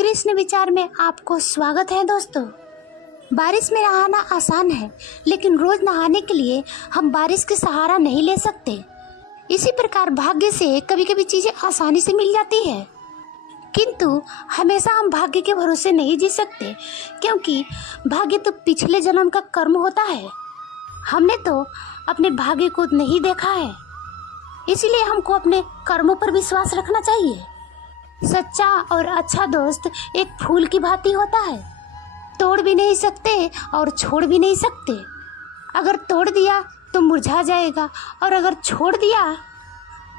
कृष्ण विचार में आपको स्वागत है दोस्तों। बारिश में नहाना आसान है, लेकिन रोज नहाने के लिए हम बारिश के सहारा नहीं ले सकते। इसी प्रकार भाग्य से कभी कभी चीजें आसानी से मिल जाती है, किंतु हमेशा हम भाग्य के भरोसे नहीं जी सकते, क्योंकि भाग्य तो पिछले जन्म का कर्म होता है। हमने तो अपने भाग्य को नहीं देखा है, इसीलिए हमको अपने कर्मों पर विश्वास रखना चाहिए। सच्चा और अच्छा दोस्त एक फूल की भांति होता है, तोड़ भी नहीं सकते और छोड़ भी नहीं सकते। अगर तोड़ दिया तो मुरझा जाएगा, और अगर छोड़ दिया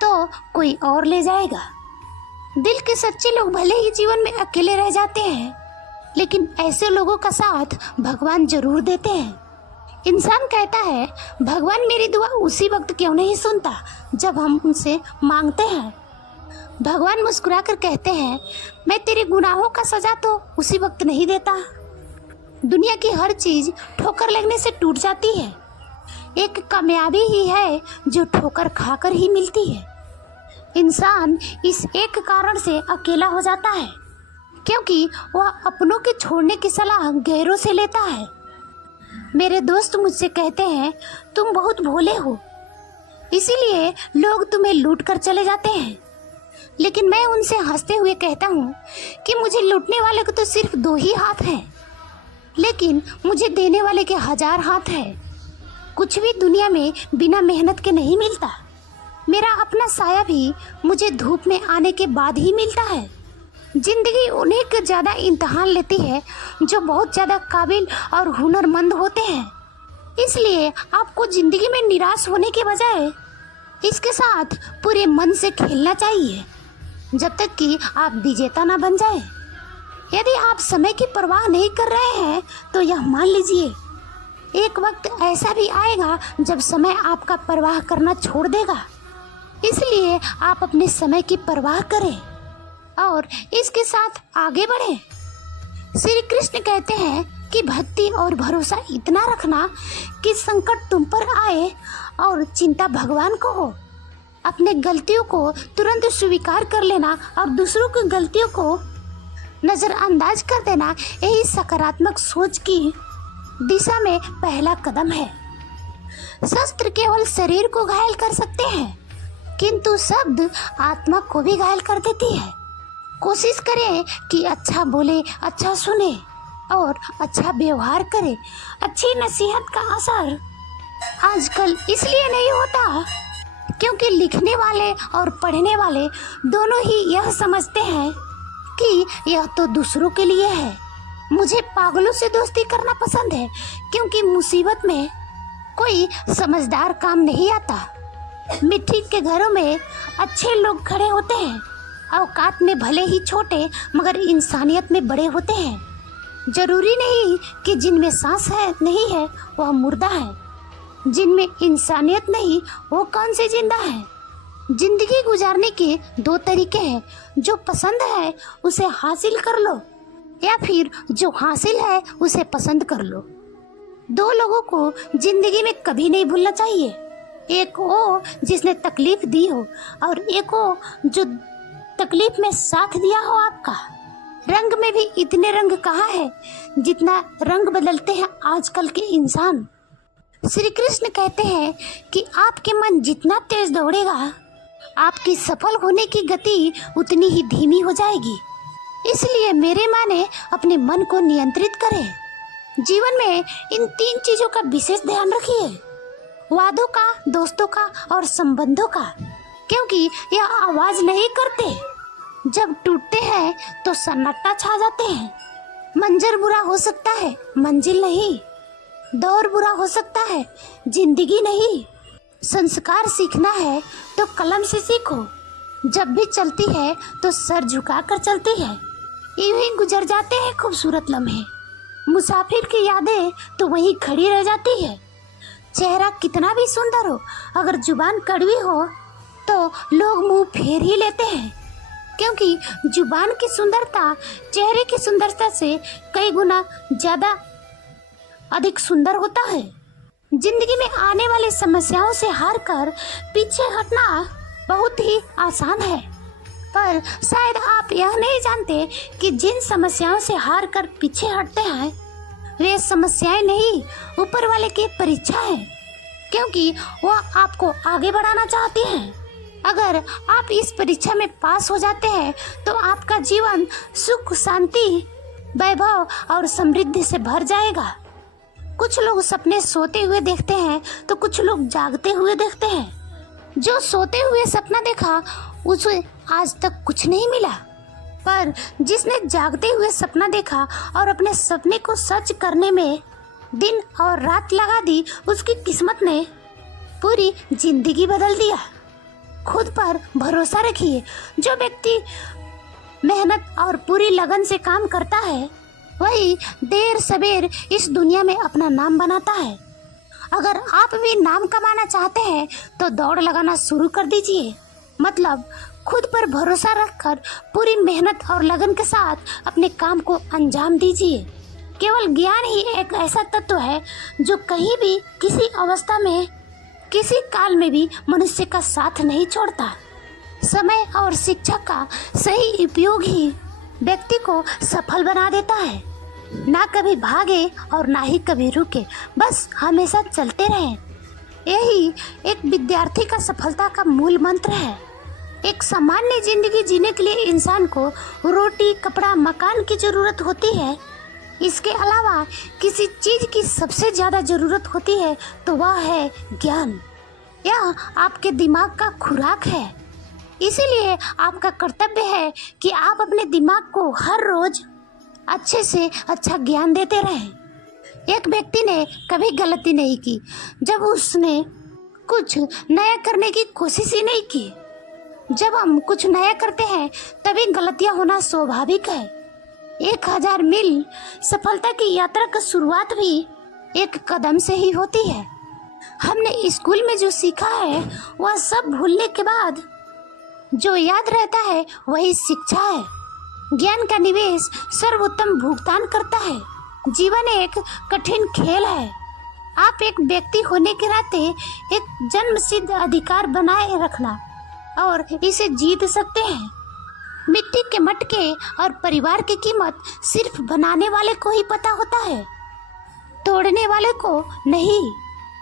तो कोई और ले जाएगा। दिल के सच्चे लोग भले ही जीवन में अकेले रह जाते हैं, लेकिन ऐसे लोगों का साथ भगवान जरूर देते हैं। इंसान कहता है, भगवान मेरी दुआ उसी वक्त क्यों नहीं सुनता जब हम उनसे मांगते हैं। भगवान मुस्कुराकर कहते हैं, मैं तेरे गुनाहों का सजा तो उसी वक्त नहीं देता। दुनिया की हर चीज ठोकर लगने से टूट जाती है, एक कामयाबी ही है जो ठोकर खाकर ही मिलती है। इंसान इस एक कारण से अकेला हो जाता है, क्योंकि वह अपनों के छोड़ने की सलाह गैरों से लेता है। मेरे दोस्त मुझसे कहते हैं, तुम बहुत भोले हो, इसीलिए लोग तुम्हें लूट कर चले जाते हैं। लेकिन मैं उनसे हंसते हुए कहता हूँ कि मुझे लूटने वाले को तो सिर्फ 2 ही हाथ हैं, लेकिन मुझे देने वाले के 1000 हाथ हैं। कुछ भी दुनिया में बिना मेहनत के नहीं मिलता। मेरा अपना साया भी मुझे धूप में आने के बाद ही मिलता है। जिंदगी उन्हीं के ज़्यादा इम्तिहान लेती है जो बहुत ज़्यादा काबिल और हुनरमंद होते हैं। इसलिए आपको जिंदगी में निराश होने के बजाय इसके साथ पूरे मन से खेलना चाहिए, जब तक कि आप विजेता ना बन जाए। यदि आप समय की परवाह नहीं कर रहे हैं तो यह मान लीजिए, एक वक्त ऐसा भी आएगा जब समय आपका परवाह करना छोड़ देगा। इसलिए आप अपने समय की परवाह करें और इसके साथ आगे बढ़ें। श्री कृष्ण कहते हैं कि भक्ति और भरोसा इतना रखना कि संकट तुम पर आए और चिंता भगवान को हो। अपने गलतियों को तुरंत स्वीकार कर लेना और दूसरों की गलतियों को नज़रअंदाज कर देना, यही सकारात्मक सोच की दिशा में पहला कदम है। शस्त्र केवल शरीर को घायल कर सकते हैं, किंतु शब्द आत्मा को भी घायल कर देती है। कोशिश करें कि अच्छा बोले, अच्छा सुने और अच्छा व्यवहार करें। अच्छी नसीहत का असर आजकल इसलिए नहीं होता क्योंकि लिखने वाले और पढ़ने वाले दोनों ही यह समझते हैं कि यह तो दूसरों के लिए है। मुझे पागलों से दोस्ती करना पसंद है, क्योंकि मुसीबत में कोई समझदार काम नहीं आता। मिट्टी के घरों में अच्छे लोग खड़े होते हैं, औकात में भले ही छोटे मगर इंसानियत में बड़े होते हैं। जरूरी नहीं कि जिनमें सांस है नहीं है वह मुर्दा है, जिनमें इंसानियत नहीं वो कौन से जिंदा है। जिंदगी गुजारने के 2 तरीके हैं, जो पसंद है उसे हासिल कर लो, या फिर जो हासिल है उसे पसंद कर लो। 2 लोगों को जिंदगी में कभी नहीं भूलना चाहिए, एक वो जिसने तकलीफ दी हो और एक वो जो तकलीफ में साथ दिया हो आपका। रंग में भी इतने रंग कहाँ है जितना रंग बदलते हैं आजकल के इंसान। श्री कृष्ण कहते हैं कि आपके मन जितना तेज दौड़ेगा, आपकी सफल होने की गति उतनी ही धीमी हो जाएगी। इसलिए मेरे माने अपने मन को नियंत्रित करें। जीवन में इन 3 चीजों का विशेष ध्यान रखिए, वादों का, दोस्तों का और संबंधों का, क्योंकि यह आवाज नहीं करते। जब टूटते हैं तो सन्नाटा छा जाते हैं। मंजर बुरा हो सकता है, मंजिल नहीं। दौर बुरा हो सकता है, जिंदगी नहीं। संस्कार सीखना है तो कलम से सीखो। जब भी चलती है तो सर झुकाकर चलती है। यूं ही गुजर जाते हैं खूबसूरत लम्हे। मुसाफिर की यादें तो वहीं खड़ी रह जाती है। चेहरा कितना भी सुंदर हो, अगर जुबान कड़वी हो तो लोग मुंह फेर ही लेते हैं, क्योंकि जुबान की सुंदरता चेहरे की सुंदरता से कई गुना ज्यादा अधिक सुंदर होता है। जिंदगी में आने वाली समस्याओं से हार कर पीछे हटना बहुत ही आसान है, पर शायद आप यह नहीं जानते कि जिन समस्याओं से हार कर पीछे हटते हैं वे समस्याएं नहीं, ऊपर वाले की परीक्षा है, क्योंकि वह आपको आगे बढ़ाना चाहते हैं। अगर आप इस परीक्षा में पास हो जाते हैं तो आपका जीवन सुख, शांति, वैभव और समृद्धि से भर जाएगा। कुछ लोग सपने सोते हुए देखते हैं तो कुछ लोग जागते हुए देखते हैं। जो सोते हुए सपना देखा उसे आज तक कुछ नहीं मिला, पर जिसने जागते हुए सपना देखा और अपने सपने को सच करने में दिन और रात लगा दी, उसकी किस्मत ने पूरी जिंदगी बदल दिया। खुद पर भरोसा रखिए। जो व्यक्ति मेहनत और पूरी लगन से काम करता है वही देर सवेर इस दुनिया में अपना नाम बनाता है। अगर आप भी नाम कमाना चाहते हैं तो दौड़ लगाना शुरू कर दीजिए। मतलब खुद पर भरोसा रखकर पूरी मेहनत और लगन के साथ अपने काम को अंजाम दीजिए। केवल ज्ञान ही एक ऐसा तत्व है जो कहीं भी, किसी अवस्था में, किसी काल में भी मनुष्य का साथ नहीं छोड़ता। समय और शिक्षा का सही उपयोग ही व्यक्ति को सफल बना देता है। ना कभी भागे और ना ही कभी रुके, बस हमेशा चलते रहें। यही एक विद्यार्थी का सफलता का मूल मंत्र है। एक सामान्य जिंदगी जीने के लिए इंसान को रोटी, कपड़ा, मकान की जरूरत होती है। इसके अलावा किसी चीज की सबसे ज्यादा जरूरत होती है तो वह है ज्ञान। यह आपके दिमाग का खुराक है। इसीलिए आपका कर्तव्य है कि आप अपने दिमाग को हर रोज अच्छे से अच्छा ज्ञान देते रहें। एक व्यक्ति ने कभी गलती नहीं की जब उसने कुछ नया करने की कोशिश ही नहीं की। जब हम कुछ नया करते हैं तभी गलतियां होना स्वाभाविक है। 1000 मील सफलता की यात्रा का शुरुआत भी एक कदम से ही होती है। हमने स्कूल में जो सीखा है वह सब भूलने के बाद जो याद रहता है वही शिक्षा है। ज्ञान का निवेश सर्वोत्तम भुगतान करता है। जीवन एक कठिन खेल है। आप एक व्यक्ति होने के नाते एक जन्मसिद्ध अधिकार बनाए रखना और इसे जीत सकते हैं। मिट्टी के मटके और परिवार की कीमत सिर्फ बनाने वाले को ही पता होता है, तोड़ने वाले को नहीं।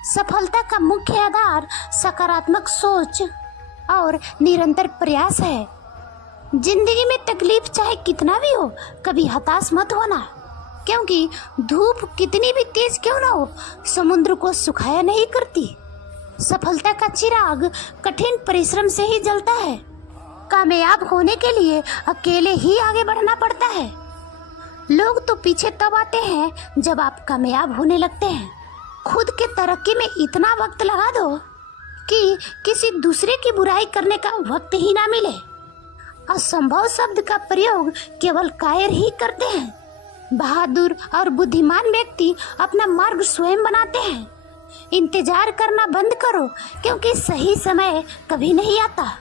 सफलता का मुख्य आधार सकारात्मक सोच और निरंतर प्रयास है। जिंदगी में तकलीफ चाहे कितना भी हो, कभी हताश मत होना, क्योंकि धूप कितनी भी तेज क्यों ना हो, समुद्र को सुखाया नहीं करती। सफलता का चिराग कठिन परिश्रम से ही जलता है। कामयाब होने के लिए अकेले ही आगे बढ़ना पड़ता है। लोग तो पीछे तब आते हैं जब आप कामयाब होने लगते हैं। खुद के तरक्की में इतना वक्त लगा दो कि किसी दूसरे की बुराई करने का वक्त ही ना मिले। असंभव शब्द का प्रयोग केवल कायर ही करते हैं। बहादुर और बुद्धिमान व्यक्ति अपना मार्ग स्वयं बनाते हैं। इंतजार करना बंद करो, क्योंकि सही समय कभी नहीं आता।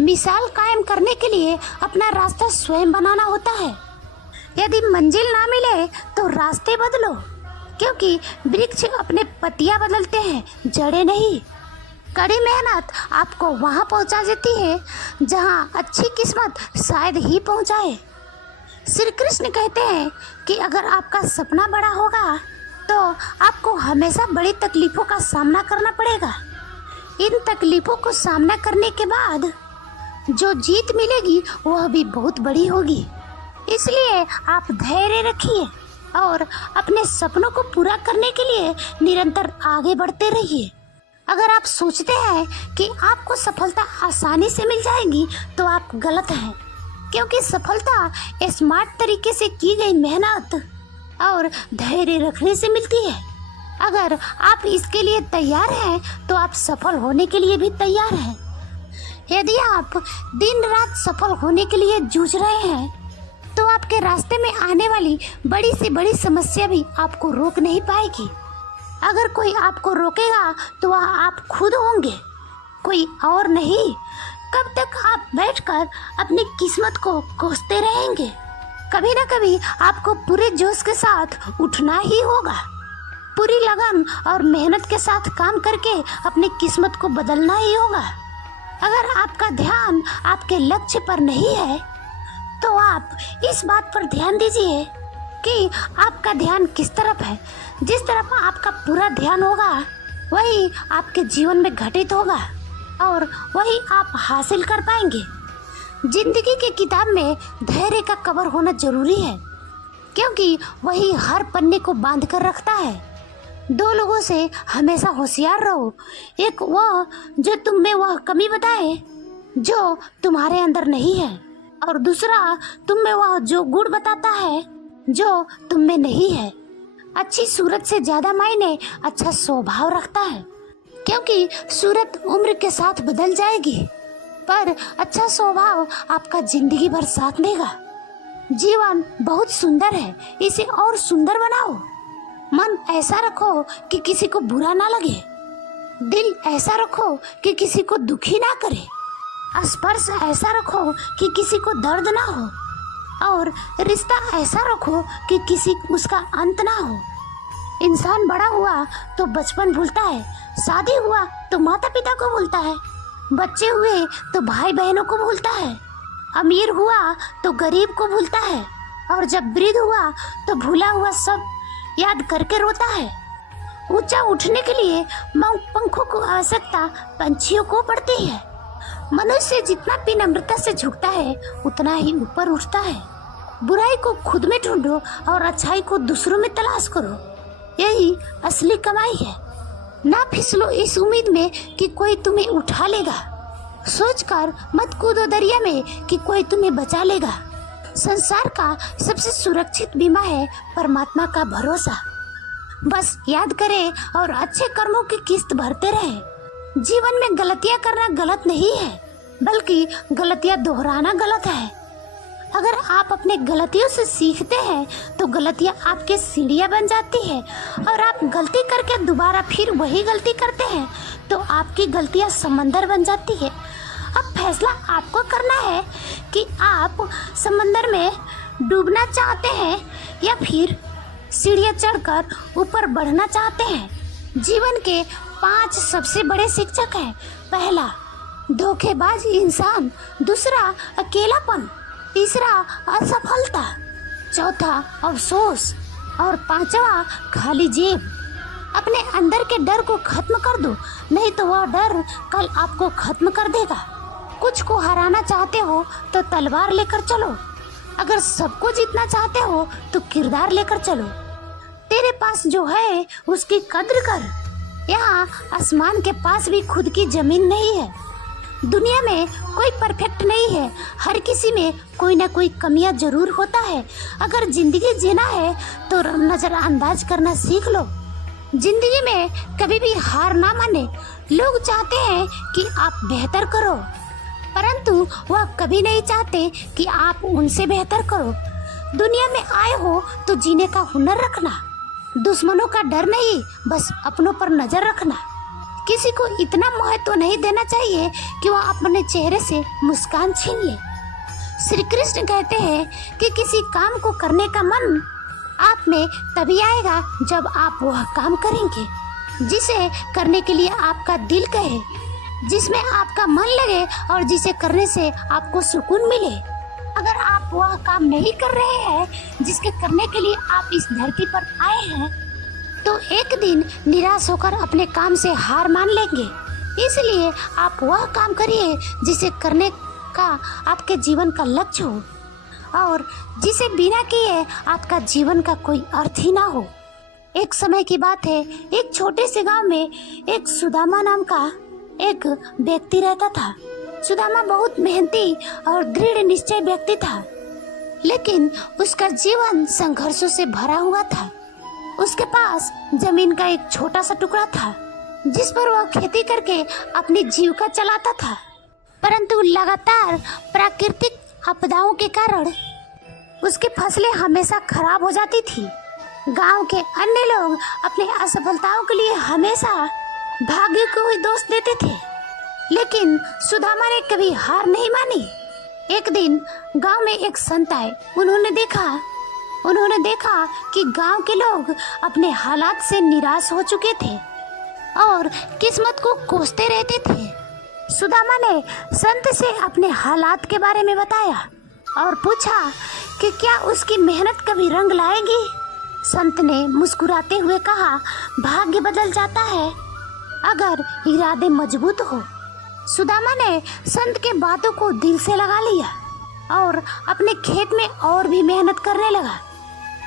मिसाल कायम करने के लिए अपना रास्ता स्वयं बनाना होता है। यदि मंजिल ना मिले तो रास्ते बदलो, क्योंकि वृक्ष अपने पत्तियां बदलते हैं, जड़ें नहीं। कड़ी मेहनत आपको वहां पहुंचा देती है जहां अच्छी किस्मत शायद ही पहुंचाए। श्री कृष्ण कहते हैं कि अगर आपका सपना बड़ा होगा तो आपको हमेशा बड़ी तकलीफों का सामना करना पड़ेगा। इन तकलीफों को सामना करने के बाद जो जीत मिलेगी वह भी बहुत बड़ी होगी। इसलिए आप धैर्य रखिए और अपने सपनों को पूरा करने के लिए निरंतर आगे बढ़ते रहिए। अगर आप सोचते हैं कि आपको सफलता आसानी से मिल जाएगी तो आप गलत हैं, क्योंकि सफलता स्मार्ट तरीके से की गई मेहनत और धैर्य रखने से मिलती है। अगर आप इसके लिए तैयार हैं तो आप सफल होने के लिए भी तैयार हैं। यदि आप दिन रात सफल होने के लिए जूझ रहे हैं तो आपके रास्ते में आने वाली बड़ी से बड़ी समस्या भी आपको रोक नहीं पाएगी। अगर कोई आपको रोकेगा तो वह आप खुद होंगे, कोई और नहीं। कब तक आप बैठकर अपनी किस्मत को कोसते रहेंगे? कभी ना कभी आपको पूरे जोश के साथ उठना ही होगा। पूरी लगन और मेहनत के साथ काम करके अपनी किस्मत को बदलना ही होगा। अगर आपका ध्यान आपके लक्ष्य पर नहीं है तो आप इस बात पर ध्यान दीजिए कि आपका ध्यान किस तरफ है। जिस तरफ आपका पूरा ध्यान होगा वही आपके जीवन में घटित होगा और वही आप हासिल कर पाएंगे। जिंदगी की किताब में धैर्य का कवर होना जरूरी है, क्योंकि वही हर पन्ने को बांध कर रखता है। दो लोगों से हमेशा होशियार रहो, एक वह जो तुम में वह कमी बताए जो तुम्हारे अंदर नहीं है, और दूसरा तुम में वह जो गुण बताता है जो तुम में नहीं है। अच्छी सूरत से ज्यादा मायने अच्छा स्वभाव रखता है, क्योंकि सूरत उम्र के साथ बदल जाएगी, पर अच्छा स्वभाव आपका जिंदगी भर साथ देगा। जीवन बहुत सुंदर है, इसे और सुंदर बनाओ। मन ऐसा रखो कि किसी को बुरा ना लगे, दिल ऐसा रखो कि किसी को दुखी ना करे, स्पर्श ऐसा रखो कि किसी को दर्द ना हो, और रिश्ता ऐसा रखो कि किसी उसका अंत ना हो। इंसान बड़ा हुआ तो बचपन भूलता है, शादी हुआ तो माता पिता को भूलता है, बच्चे हुए तो भाई बहनों को भूलता है, अमीर हुआ तो गरीब को भूलता है, और जब वृद्ध हुआ तो भूला हुआ सब याद करके रोता है। ऊंचा उठने के लिए पंखों को आवश्यकता पंछियों को पड़ती है। मनुष्य जितना विनम्रता से झुकता है उतना ही ऊपर उठता है। बुराई को खुद में ढूंढो और अच्छाई को दूसरों में तलाश करो, यही असली कमाई है। ना फिसलो इस उम्मीद में कि कोई तुम्हें उठा लेगा, सोचकर मत कूदो दरिया में कि कोई तुम्हें बचा लेगा। संसार का सबसे सुरक्षित बीमा है परमात्मा का भरोसा। बस याद करें और अच्छे कर्मों की किस्त भरते रहें। जीवन में गलतियां करना गलत नहीं है, बल्कि गलतियां दोहराना गलत है। अगर आप अपने गलतियों से सीखते हैं तो गलतियां आपके सीढ़ियां बन जाती है, और आप गलती करके दोबारा फिर वही गलती करते हैं तो आपकी गलतियां समंदर बन जाती है। अब फैसला आपको करना है कि आप समंदर में डूबना चाहते हैं या फिर सीढ़ियां चढ़कर ऊपर बढ़ना चाहते हैं। जीवन के 5 सबसे बड़े शिक्षक हैं। पहला, धोखेबाज इंसान। दूसरा, अकेलापन। तीसरा, असफलता। चौथा, अफसोस। और पांचवा, खाली जेब। अपने अंदर के डर को खत्म कर दो, नहीं तो वह डर कल आपको खत्म कर देगा। कुछ को हराना चाहते हो तो तलवार लेकर चलो, अगर सबको जीतना चाहते हो तो किरदार लेकर चलो। तेरे पास जो है उसकी कद्र कर। यहाँ आसमान के पास भी खुद की जमीन नहीं है। दुनिया में कोई परफेक्ट नहीं है, हर किसी में कोई ना कोई कमियां जरूर होता है। अगर जिंदगी जीना है तो नजरअंदाज करना सीख लो। जिंदगी में कभी भी हार ना माने। लोग चाहते हैं कि आप बेहतर करो, परंतु वह कभी नहीं चाहते कि आप उनसे बेहतर करो। दुनिया में आए हो तो जीने का हुनर रखना, दुश्मनों का डर नहीं, बस अपनों पर नजर रखना। किसी को इतना महत्व नहीं देना चाहिए कि वह अपने चेहरे से मुस्कान छीन ले। श्री कृष्ण कहते हैं कि किसी काम को करने का मन आप में तभी आएगा जब आप वह काम करेंगे जिसे करने के लिए आपका दिल कहे, जिसमें आपका मन लगे और जिसे करने से आपको सुकून मिले। अगर आप वह काम नहीं कर रहे हैं जिसके करने के लिए आप इस धरती पर आए हैं, तो एक दिन निराश होकर अपने काम से हार मान लेंगे। इसलिए आप वह काम करिए जिसे करने का आपके जीवन का लक्ष्य हो, और जिसे बिना किए आपका जीवन का कोई अर्थ ही ना हो। एक समय की बात है, एक छोटे से गांव में एक सुदामा नाम का एक व्यक्ति रहता था। सुदामा बहुत मेहनती और दृढ़ निश्चय व्यक्ति था, लेकिन उसका जीवन संघर्षों से भरा हुआ था। उसके पास जमीन का एक छोटा सा टुकड़ा था जिस पर वह खेती करके अपनी जीविका चलाता था, परंतु लगातार प्राकृतिक आपदाओं के कारण उसकी फसलें हमेशा खराब हो जाती थी। गांव के अन्य लोग अपनी असफलताओं के लिए हमेशा भाग्य को ही दोष देते थे, लेकिन सुदामा ने कभी हार नहीं मानी। एक दिन गांव में एक संत आए। उन्होंने देखा कि गांव के लोग अपने हालात से निराश हो चुके थे और किस्मत को कोसते रहते थे। सुदामा ने संत से अपने हालात के बारे में बताया और पूछा कि क्या उसकी मेहनत कभी रंग लाएगी। संत ने मुस्कुराते हुए कहा, भाग्य बदल जाता है अगर इरादे मजबूत हो। सुदामा ने संत के बातों को दिल से लगा लिया और अपने खेत में और भी मेहनत करने लगा।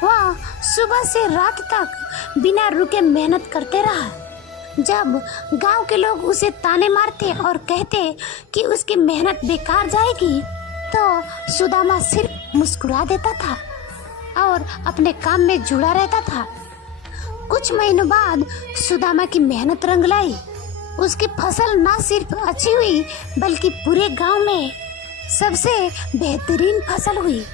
वह सुबह से रात तक बिना रुके मेहनत करते रहा। जब गांव के लोग उसे ताने मारते और कहते कि उसकी मेहनत बेकार जाएगी, तो सुदामा सिर्फ मुस्कुरा देता था और अपने काम में जुड़ा रहता था। कुछ महीनों बाद सुदामा की मेहनत रंग लाई। उसकी फसल ना सिर्फ अच्छी हुई बल्कि पूरे गांव में सबसे बेहतरीन फसल हुई।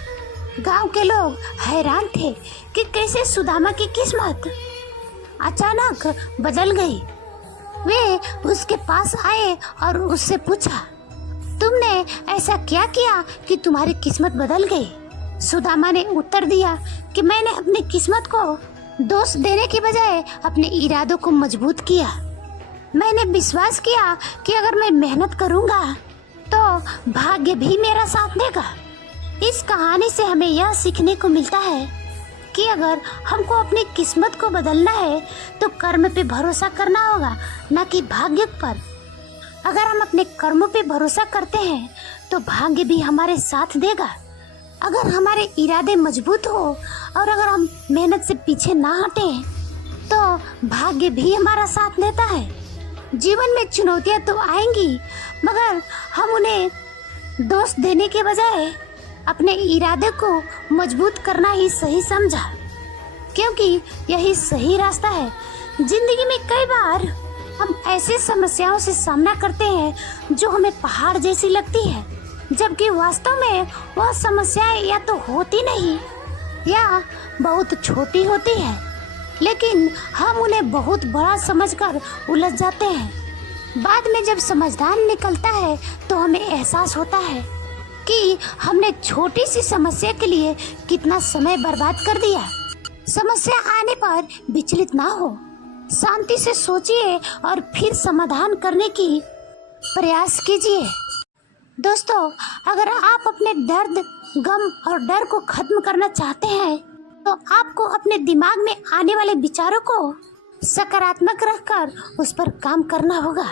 गांव के लोग हैरान थे कि कैसे सुदामा की किस्मत अचानक बदल गई। वे उसके पास आए और उससे पूछा, तुमने ऐसा क्या किया कि तुम्हारी किस्मत बदल गई? सुदामा ने उत्तर दिया कि मैंने अपनी किस्मत को दोष देने की बजाय अपने इरादों को मजबूत किया। मैंने विश्वास किया कि अगर मैं मेहनत करूंगा तो भाग्य भी मेरा साथ देगा। इस कहानी से हमें यह सीखने को मिलता है कि अगर हमको अपनी किस्मत को बदलना है तो कर्म पे भरोसा करना होगा, न कि भाग्य पर। अगर हम अपने कर्मों पे भरोसा करते हैं तो भाग्य भी हमारे साथ देगा। अगर हमारे इरादे मजबूत हो और अगर हम मेहनत से पीछे ना हटें तो भाग्य भी हमारा साथ देता है। जीवन में चुनौतियां तो आएंगी, मगर हम उन्हें दोष देने के बजाय अपने इरादे को मजबूत करना ही सही समझा, क्योंकि यही सही रास्ता है। जिंदगी में कई बार हम ऐसी समस्याओं से सामना करते हैं जो हमें पहाड़ जैसी लगती है, जबकि वास्तव में वह समस्याएं या तो होती नहीं या बहुत छोटी होती है, लेकिन हम उन्हें बहुत बड़ा समझकर उलझ जाते हैं। बाद में जब समाधान निकलता है तो हमें एहसास होता है कि हमने छोटी सी समस्या के लिए कितना समय बर्बाद कर दिया। समस्या आने पर विचलित ना हो, शांति से सोचिए और फिर समाधान करने की प्रयास कीजिए। दोस्तों, अगर आप अपने दर्द, गम और डर को खत्म करना चाहते हैं तो आपको अपने दिमाग में आने वाले विचारों को सकारात्मक रखकर उस पर काम करना होगा,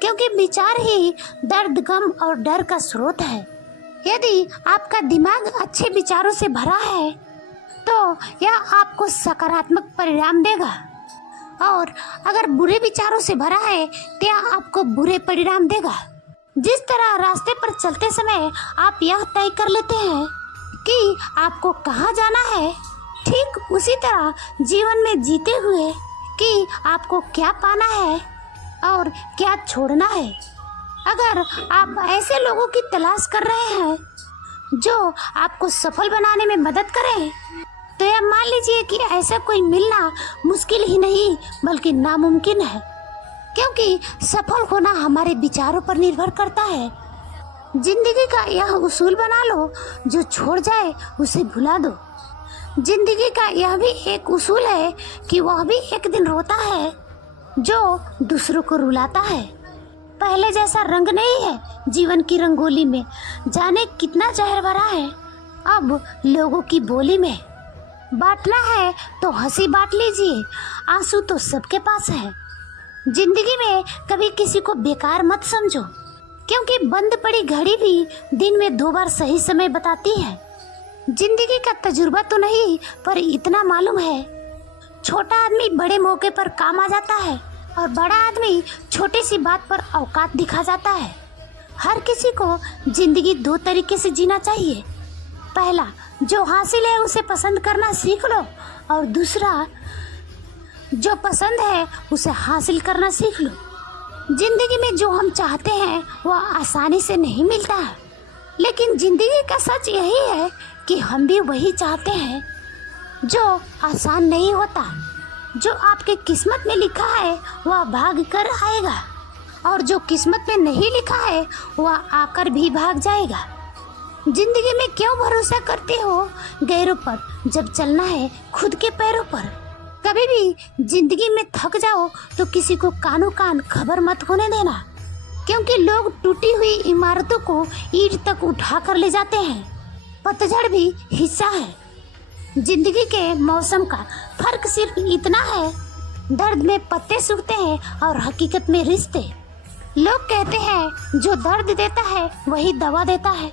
क्योंकि विचार ही दर्द, गम और डर का स्रोत है। यदि आपका दिमाग अच्छे विचारों से भरा है तो यह आपको सकारात्मक परिणाम देगा, और अगर बुरे विचारों से भरा है तो यह आपको बुरे परिणाम देगा। जिस तरह रास्ते पर चलते समय आप यह तय कर लेते हैं कि आपको कहाँ जाना है, ठीक उसी तरह जीवन में जीते हुए कि आपको क्या पाना है और क्या छोड़ना है। अगर आप ऐसे लोगों की तलाश कर रहे हैं जो आपको सफल बनाने में मदद करें, तो यह मान लीजिए कि ऐसा कोई मिलना मुश्किल ही नहीं बल्कि नामुमकिन है, क्योंकि सफल होना हमारे विचारों पर निर्भर करता है। जिंदगी का यह उसूल बना लो, जो छोड़ जाए उसे भुला दो। जिंदगी का यह भी एक उसूल है कि वह भी एक दिन रोता है जो दूसरों को रुलाता है। पहले जैसा रंग नहीं है जीवन की रंगोली में, जाने कितना जहर भरा है अब लोगों की बोली में। बांटना है तो हंसी बांट लीजिए, आंसू तो सबके पास है। जिंदगी में कभी किसी को बेकार मत समझो, क्योंकि बंद पड़ी घड़ी भी दिन में 2 बार सही समय बताती है। जिंदगी का तजुर्बा तो नहीं, पर इतना मालूम है, छोटा आदमी बड़े मौके पर काम आ जाता है और बड़ा आदमी छोटी सी बात पर औकात दिखा जाता है। हर किसी को जिंदगी 2 तरीके से जीना चाहिए। पहला, जो हासिल है उसे पसंद करना सीख लो, और दूसरा, जो पसंद है उसे हासिल करना सीख लो। जिंदगी में जो हम चाहते हैं वह आसानी से नहीं मिलता है, लेकिन जिंदगी का सच यही है कि हम भी वही चाहते हैं जो आसान नहीं होता। जो आपके किस्मत में लिखा है वह भाग कर आएगा, और जो किस्मत में नहीं लिखा है वह आकर भी भाग जाएगा। जिंदगी में क्यों भरोसा करते हो गैरों पर, जब चलना है खुद के पैरों पर। कभी भी जिंदगी में थक जाओ तो किसी को कानो कान खबर मत होने देना, क्योंकि लोग टूटी हुई इमारतों को ईंट तक उठा कर ले जाते हैं। पतझड़ भी हिस्सा है जिंदगी के मौसम का। फर्क सिर्फ इतना है, दर्द में पत्ते सूखते हैं और हकीकत में रिश्ते। लोग कहते हैं जो दर्द देता है वही दवा देता है।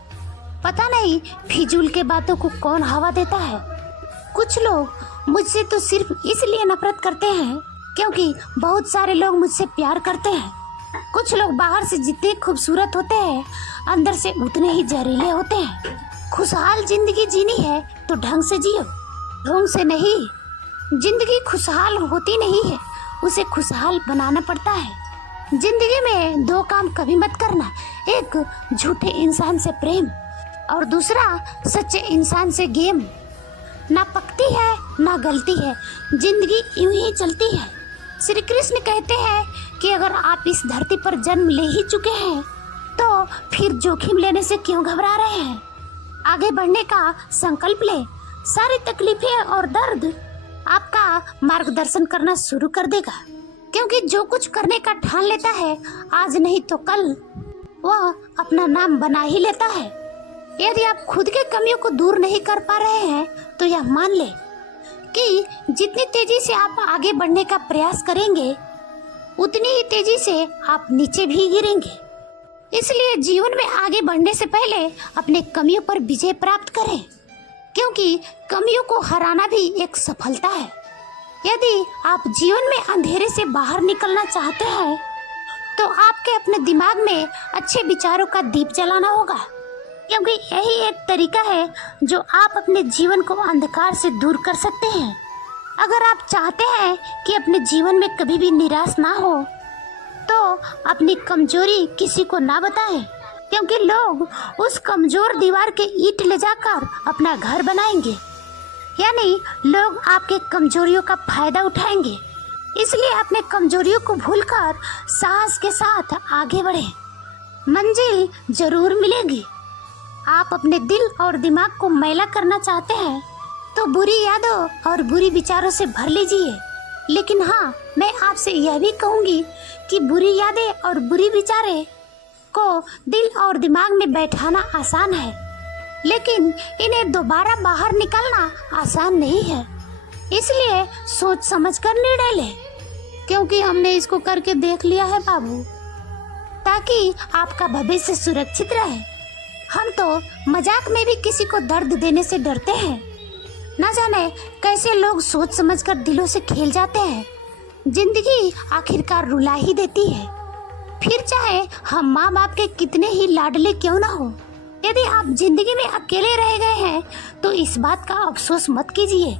पता नहीं फिजूल के बातों को कौन हवा देता है। कुछ लोग मुझसे तो सिर्फ इसलिए नफरत करते हैं क्योंकि बहुत सारे लोग मुझसे प्यार करते हैं। कुछ लोग बाहर से जितने खूबसूरत होते हैं अंदर से उतने ही जहरीले होते हैं। खुशहाल जिंदगी जीनी है तो ढंग से जियो, ढोंग से नहीं। जिंदगी खुशहाल होती नहीं है, उसे खुशहाल बनाना पड़ता है। जिंदगी में दो काम कभी मत करना, एक झूठे इंसान से प्रेम और दूसरा सच्चे इंसान से गेम। ना पकती है ना गलती है, जिंदगी यूं ही चलती है। श्री कृष्ण कहते हैं कि अगर आप इस धरती पर जन्म ले ही चुके हैं तो फिर जोखिम लेने से क्यों घबरा रहे हैं। आगे बढ़ने का संकल्प ले। सारी तकलीफें और दर्द आपका मार्गदर्शन करना शुरू कर देगा, क्योंकि जो कुछ करने का ठान लेता है आज नहीं तो कल वह अपना नाम बना ही लेता है। यदि आप खुद के कमियों को दूर नहीं कर पा रहे हैं तो यह मान ले कि जितनी तेजी से आप आगे बढ़ने का प्रयास करेंगे उतनी ही तेजी से आप नीचे भी गिरेंगे। इसलिए जीवन में आगे बढ़ने से पहले अपने कमियों पर विजय प्राप्त करें, क्योंकि कमियों को हराना भी एक सफलता है। यदि आप जीवन में अंधेरे से बाहर निकलना चाहते हैं तो आपके अपने दिमाग में अच्छे विचारों का दीप जलाना होगा, क्योंकि यही एक तरीका है जो आप अपने जीवन को अंधकार से दूर कर सकते हैं। अगर आप चाहते हैं कि अपने जीवन में कभी भी निराश ना हो तो अपनी कमजोरी किसी को ना बताएं, क्योंकि लोग उस कमजोर दीवार के ईंट ले जाकर अपना घर बनाएंगे। यानी लोग आपके कमजोरियों का फायदा उठाएंगे। इसलिए अपने कमजोरियों को भूलकर साहस के साथ आगे बढ़ें, मंजिल जरूर मिलेगी। आप अपने दिल और दिमाग को मैला करना चाहते हैं तो बुरी यादों और बुरी विचारों से भर लीजिए। लेकिन हाँ, मैं आपसे यह भी कहूँगी कि बुरी यादें और बुरी विचारें को दिल और दिमाग में बैठाना आसान है, लेकिन इन्हें दोबारा बाहर निकालना आसान नहीं है। इसलिए सोच समझ कर निर्णय लें, क्योंकि हमने इसको करके देख लिया है बाबू, ताकि आपका भविष्य सुरक्षित रहे। हम तो मजाक में भी किसी को दर्द देने से डरते हैं। न जाने कैसे लोग सोच समझकर दिलों से खेल जाते हैं। जिंदगी आखिरकार रुला ही देती है, फिर चाहे हम माँ बाप के कितने ही लाडले क्यों ना हो। यदि आप जिंदगी में अकेले रह गए हैं तो इस बात का अफसोस मत कीजिए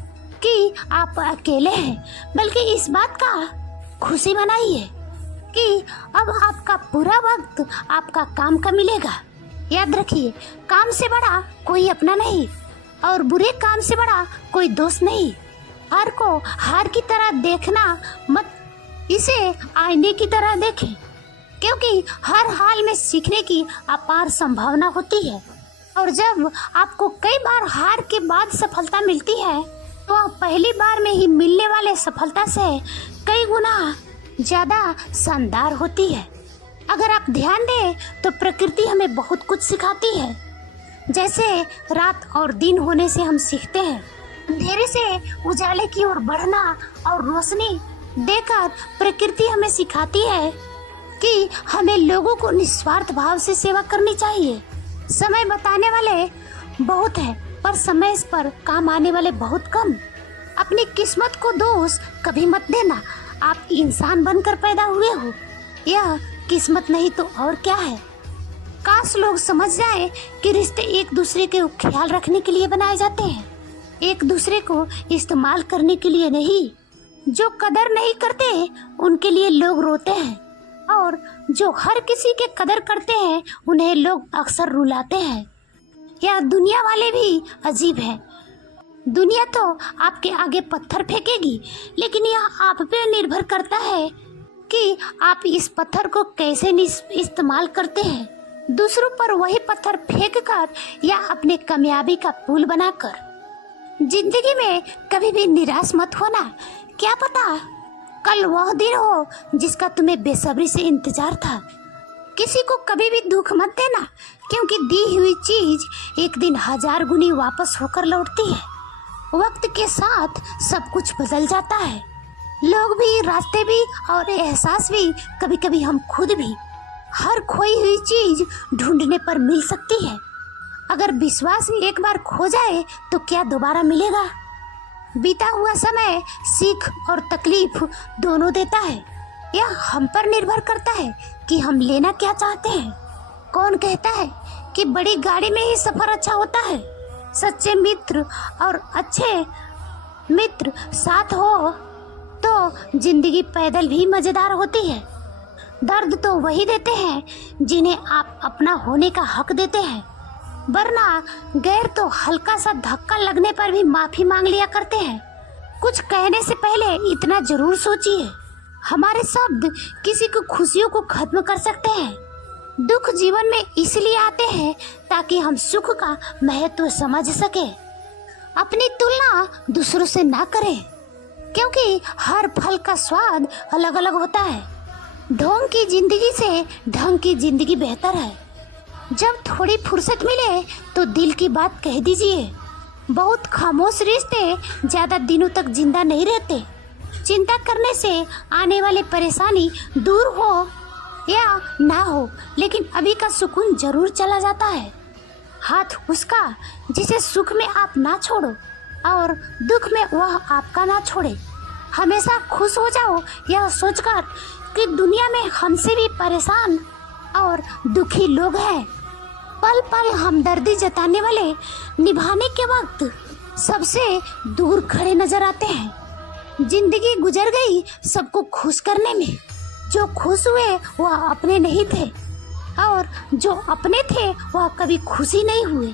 कि आप अकेले हैं, बल्कि इस बात का खुशी मनाइए कि अब आपका पूरा वक्त आपका काम का मिलेगा। याद रखिए, काम से बड़ा कोई अपना नहीं और बुरे काम से बड़ा कोई दोस्त नहीं। हार को हार की तरह देखना मत, इसे आईने की तरह देखें, क्योंकि हर हाल में सीखने की अपार संभावना होती है। और जब आपको कई बार हार के बाद सफलता मिलती है तो वह पहली बार में ही मिलने वाले सफलता से कई गुना ज्यादा शानदार होती है। अगर आप ध्यान दें तो प्रकृति हमें बहुत कुछ सिखाती है। जैसे रात और दिन होने से हम सीखते हैं, अंधेरे से उजाले की ओर बढ़ना और रोशनी देकर प्रकृति हमें सिखाती है कि हमें लोगों को निस्वार्थ भाव से सेवा करनी चाहिए। समय बताने वाले बहुत हैं, पर समय पर काम आने वाले बहुत कम। अपनी किस्मत को दोष कभी मत देना। आप इंसान बनकर पैदा हुए हो, यह किस्मत नहीं तो और क्या है। काश लोग समझ जाए कि रिश्ते एक दूसरे के ख्याल रखने के लिए बनाए जाते हैं, एक दूसरे को इस्तेमाल करने के लिए नहीं। जो कदर नहीं करते उनके लिए लोग रोते हैं, और जो हर किसी के कदर करते हैं उन्हें लोग अक्सर रुलाते हैं। यह दुनिया वाले भी अजीब है। दुनिया तो आपके आगे पत्थर फेंकेगी, लेकिन यह आप पे निर्भर करता है कि आप इस पत्थर को कैसे इस्तेमाल करते हैं, दूसरों पर वही पत्थर फेंककर या अपने कामयाबी का पुल बनाकर। जिंदगी में कभी भी निराश मत होना। क्या पता कल वह दिन हो जिसका तुम्हें बेसब्री से इंतजार था। किसी को कभी भी दुख मत देना, क्योंकि दी हुई चीज एक दिन 1000 गुनी वापस होकर लौटती है। वक्त के साथ सब कुछ बदल जाता है, लोग भी, रास्ते भी और एहसास भी, कभी कभी हम खुद भी। हर खोई हुई चीज ढूंढने पर मिल सकती है। अगर विश्वास एक बार खो जाए तो क्या दोबारा मिलेगा? बीता हुआ समय सीख और तकलीफ दोनों देता है। यह हम पर निर्भर करता है कि हम लेना क्या चाहते हैं। कौन कहता है कि बड़ी गाड़ी में ही सफर अच्छा होता है? सच्चे मित्र और अच्छे मित्र साथ हो तो जिंदगी पैदल भी मजेदार होती है। दर्द तो वही देते हैं जिन्हें आप अपना होने का हक देते हैं, वरना गैर तो हल्का सा धक्का लगने पर भी माफी मांग लिया करते हैं। कुछ कहने से पहले इतना जरूर सोचिए, हमारे शब्द किसी को खुशियों को खत्म कर सकते हैं। दुख जीवन में इसलिए आते हैं ताकि हम सुख का महत्व समझ सके। अपनी तुलना दूसरों से ना करें, क्योंकि हर फल का स्वाद अलग अलग होता है। ढोंग की जिंदगी से ढंग की जिंदगी बेहतर है। जब थोड़ी फुर्सत मिले तो दिल की बात कह दीजिए। बहुत खामोश रिश्ते ज्यादा दिनों तक जिंदा नहीं रहते। चिंता करने से आने वाली परेशानी दूर हो या ना हो, लेकिन अभी का सुकून जरूर चला जाता है। हाथ उसका जिसे सुख में आप ना छोड़ो और दुख में वह आपका ना छोड़े। हमेशा खुश हो जाओ यह सोचकर कि दुनिया में हमसे भी परेशान और दुखी लोग हैं। पल पल हमदर्दी जताने वाले निभाने के वक्त सबसे दूर खड़े नजर आते हैं। जिंदगी गुजर गई सबको खुश करने में। जो खुश हुए वह अपने नहीं थे और जो अपने थे वह कभी खुशी नहीं हुए।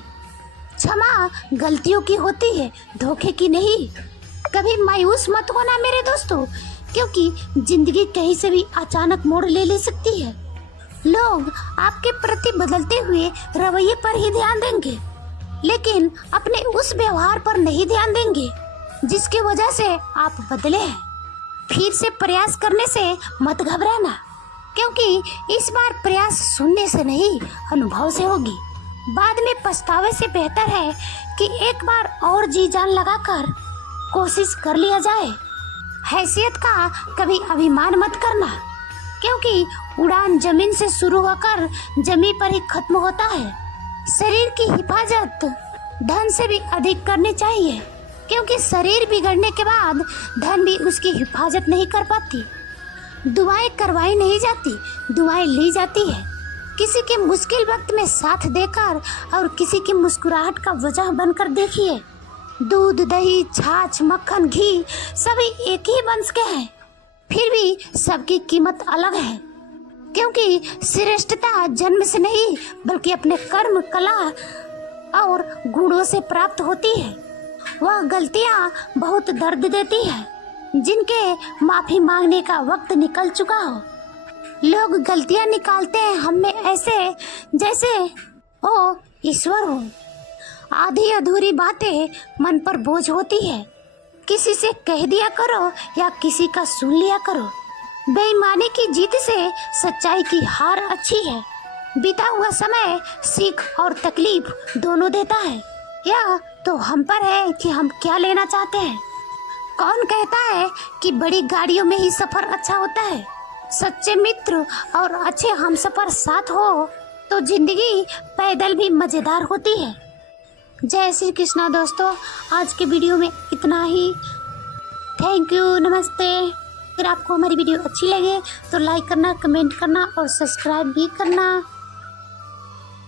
क्षमा गलतियों की होती है, धोखे की नहीं। कभी मायूस मत होना मेरे दोस्तों, क्योंकि जिंदगी कहीं से भी अचानक मोड़ ले सकती है। लोग आपके प्रति बदलते हुए रवैये पर ही ध्यान देंगे, लेकिन अपने उस व्यवहार पर नहीं ध्यान देंगे जिसकी वजह से आप बदले हैं। फिर से प्रयास करने से मत घबराना, क्योंकि इस बार प्रयास सुनने से नहीं अनुभव से होगी। बाद में पछतावे से बेहतर है कि एक बार और जी जान लगाकर कोशिश कर लिया जाए। हैसियत का कभी अभिमान मत करना, क्योंकि उड़ान जमीन से शुरू होकर जमीन पर ही खत्म होता है। शरीर की हिफाजत धन से भी अधिक करनी चाहिए, क्योंकि शरीर बिगड़ने के बाद धन भी उसकी हिफाजत नहीं कर पाती। दुआएं करवाई नहीं जाती, दुआएं ली जाती है। किसी के मुश्किल वक्त में साथ देकर और किसी की मुस्कुराहट का वजह बनकर देखिए। दूध, दही, छाछ, मक्खन, घी सभी एक ही वंश के हैं, फिर भी सबकी कीमत अलग है, क्योंकि श्रेष्ठता जन्म से नहीं बल्कि अपने कर्म, कला और गुणों से प्राप्त होती है। वह गलतियां बहुत दर्द देती है जिनके माफी मांगने का वक्त निकल चुका हो। लोग गलतियां निकालते हैं हम में ऐसे जैसे ओ ईश्वर हो। आधी अधूरी बातें मन पर बोझ होती है। किसी से कह दिया करो या किसी का सुन लिया करो। बेईमानी की जीत से सच्चाई की हार अच्छी है। बीता हुआ समय सीख और तकलीफ दोनों देता है। यह तो हम पर है कि हम क्या लेना चाहते हैं। कौन कहता है कि बड़ी गाड़ियों में ही सफर अच्छा होता है? सच्चे मित्र और अच्छे हमसफर साथ हो तो जिंदगी पैदल भी मजेदार होती है। जय श्री कृष्णा दोस्तों, आज के वीडियो में इतना ही। थैंक यू, नमस्ते। अगर आपको हमारी वीडियो अच्छी लगे तो लाइक करना, कमेंट करना और सब्सक्राइब भी करना।